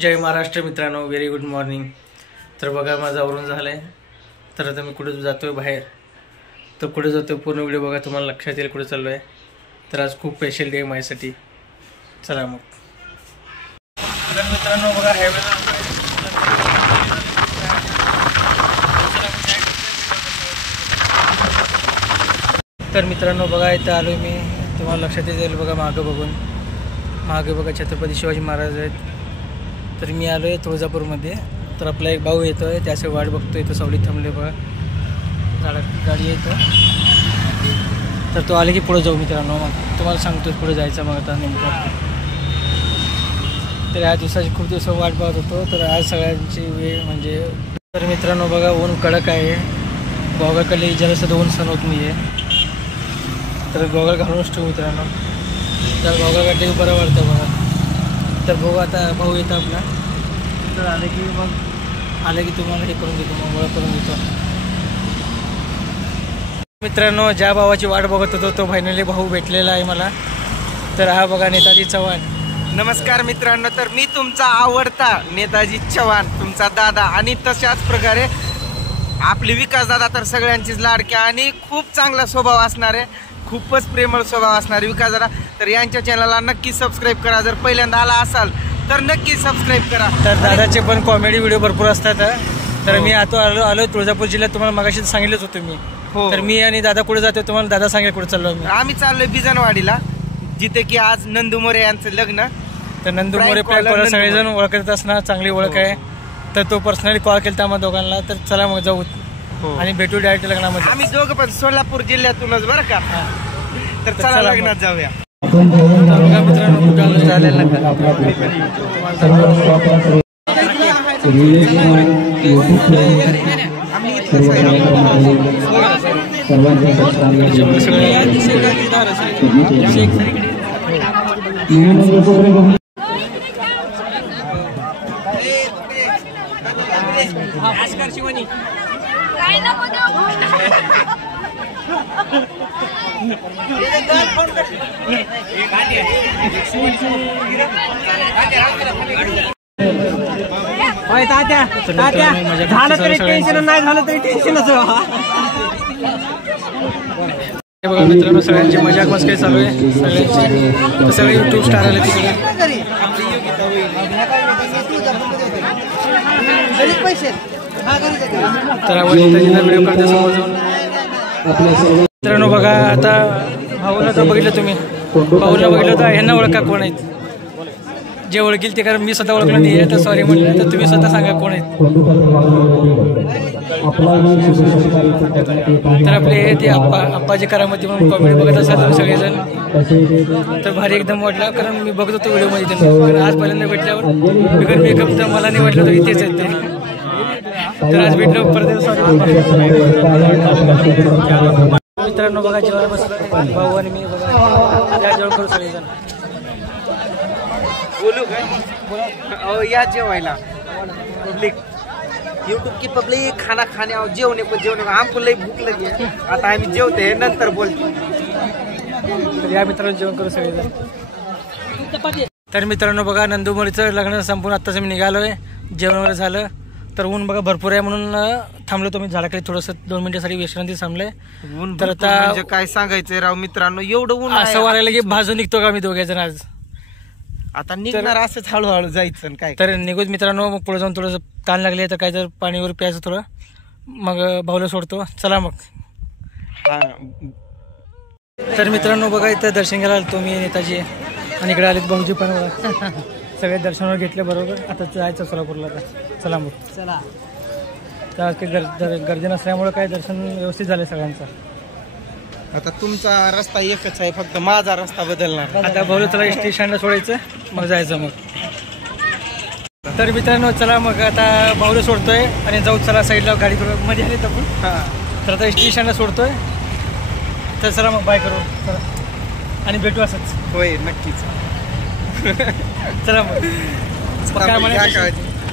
जय महाराष्ट्र मित्रांनो, very good morning. तर बघा माझं आवरून झालं आहे। तर आता मी कुठे जातोय बाहेर, तर कुठे जातोय पूर्ण व्हिडिओ बघा, तुम्हाला लक्षात येईल कुठे चाललो आहे। तर आज खूप स्पेशल डे माझ्यासाठी, चला मग। तर मित्रांनो बघा तर मित्रांनो बघा इथं आलो मी, तुम्हाला लक्षात येईल बघा मागे बघा छत्रपती शिवाजी महाराज आहेत। तर मी आलो आहे तुळजापूरमध्ये। तर आपला एक भाऊ येतो आहे, त्याची वाट बघतो, इथं सावलीत थांबले बघा, गाडी येतो। तर तो आले की पुढे जाऊ मित्रांनो, मग तुम्हाला सांगतो पुढे जायचं मग आता नेमकं। तर या दिवसाची खूप दिवस वाट बघत होतो, तर आज सगळ्यांची वेळ म्हणजे। तर मित्रांनो बघा ऊन कडक आहे, गोगलकडे जरासं ऊन सण होत नाही आहे। तर गोगल घालूनच ठेवू मित्रांनो, तर गोगलकडे बरं वाटतं बघा। तर बघू आता भाऊ येतो आपला, तर आले की तुम्हाला हे करून देतो, मग ओळख करून देतो मित्रांनो। ज्या भावाची वाट बघत होतो तो फायनली भाऊ भेटलेला आहे मला। तर हा बघा नेताजी चव्हाण। नमस्कार मित्रांनो, तर मी तुमचा आवडता नेताजी चव्हाण, तुमचा दादा। आणि तशाच प्रकारे आपले विकास दादा तर सगळ्यांचीच लाडके आणि खूप चांगला स्वभाव असणारे, खूपच प्रेमळ स्वभाव असणारे विकास दादा। तर यांच्या चॅनलला नक्की सबस्क्राईब करा, जर पहिल्यांदा आला असाल तर नक्की सबस्क्राईब करा। तर दादाचे पण कॉमेडी व्हिडिओ भरपूर असतात। तर मी आता आलो तुळजापूर जिल्ह्यात, तुम्हाला मगाशी सांगितलंच होतं मी। तर मी आणि दादा कुठे जातो तुम्हाला दादा सांगेल कुठे चाललो मी। आम्ही चाललोय बिजनवाडीला, जिथे की आज नंदू मोरे यांचं लग्न। तर नंदू मोरे प्लॅटफॉर्मला सगळेजण ओळखत असणार, चांगली ओळख आहे। तर तो पर्सनली कॉल केला आम्हा दोघांना। तर चला मग जाऊ आणि भेटू डायरेक्ट लग्नामध्ये। आम्ही दोघं पण सोलापूर जिल्ह्यातूनच बरं का। तर चला लग्नात जाऊया। बघा मित्रांनो कुठं झालेला झालं तरी टेन्शन नाही झालं तरी टेन्शनच। बघा मित्रांनो सगळ्यांची मजाक मस्करी चालू आहे, सगळ्यांची सगळे यूट्यूब स्टार आले तिकडे। तर व्हिडिओ करते समोर जाऊन। मित्रांनो बघा आता भाऊला तर बघितलं तुम्ही, भाऊला बघितलं तर ह्यांना ओळखा कोण आहेत, जे ओळखील ते, कारण मी स्वतः ओळखलं नाही आहे। तर सॉरी म्हटलं, तर तुम्ही स्वतः सांगा कोण आहेत। तर आपले ते आप्पाजी करामती म्हणून कॉमेडी बघत असाल तुम्ही सगळेजण, तर भारी एकदम वाटला, कारण मी बघत होतो व्हिडिओमध्ये त्यांना। आज पहिल्यांदा भेटल्यावर बिगर मेकअप तर मला नाही वाटलं तर इथेच आहेत ते। तर आज भेटलो परत। मित्रांनो बघा जेवायला बसलो भाऊ आणि मी, बघा त्या जेवण करू सगळेजण। बोलू काय या जेवायला पब्लिक, यूट्यूब की पब्लिक खाना खाने आओ, जेवणे को हमको लई भूक लगी है, आता आम्ही जेवते नंतर बोलतो। तर या मित्रांनो जेवण करू सगळेजण। तर मित्रांनो बघा नंदू मोरेचं लग्न संपून आत्ताच मी निघालोय, जेवण वगैरे झालं। तर ऊन बघा भरपूर आहे म्हणून थांबलो तुम्ही झाडाकडे थोडंसं 2 मिनिटासाठी विश्रांती थांबले। तर आता म्हणजे काय सांगायचंय राव मित्रांनो, एवढं ऊन असं वाटायला की भाजून निघतो का मी दोघेजण आज। आता निघणार असंच हळूहळू जायचं काय। तर निघूच मित्रांनो, मग पुढे जाऊन थोडंसं ताण लागले तर काय तर पाणी वगैरे प्यायचं थोडं, मग भाऊला सोडतो, चला मग। तर मित्रांनो बघा इथं दर्शन घ्यायला आलो मी, नेताजी आणि इकडे आलेत भाऊजी पण बघा। सगळे दर्शनावर घेतले बरोबर, आता जायचं सोलापूरला। तर चला मग चला। तर काही गर्दी नसल्यामुळे काय दर्शन व्यवस्थित झाले सगळ्यांचं। आता तुमचा रस्ता एकच आहे, फक्त माझा रस्ता बदलणार। आता भाऊला चला एसटी स्टँडला सोडायचं, मग जायचं मग। तर मित्रांनो चला मग आता भाऊला सोडतोय आणि जाऊ चला साईडला, गाडी मध्ये आले तर आपण। तर आता एसटी स्टँडला सोडतोय, तर चला मग बाय करू चला, आणि भेटू असंच। होय नक्कीच, चला मग।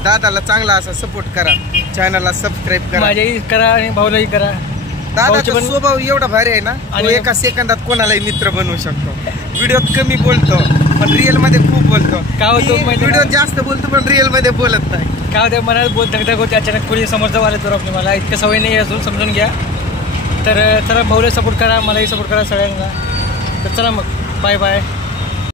दादाला चांगला असा सपोर्ट करा, चॅनलला सबस्क्राईब करा, माझ्याही करा आणि भाऊलाही करा। दादाचा स्वभाव एवढा भारी आहे ना, आणि एका सेकंदात कोणालाही मित्र बनवू शकतो, व्हिडिओत कमी बोलतो पण रिअल मध्ये खूप बोलतो. काय होतं माहिती व्हिडिओ का? जास्त बोलतो पण रिअल मध्ये बोलत नाही. काय होतं मनात बोल धगधग होते, अचानक कोणी समोरचं वाले तर आपली मला इतकं सवय नाही अजून, समजून घ्या. तर चला भाऊला सपोर्ट करा, मलाही सपोर्ट करा सगळ्यांना. तर चला मग बाय बाय.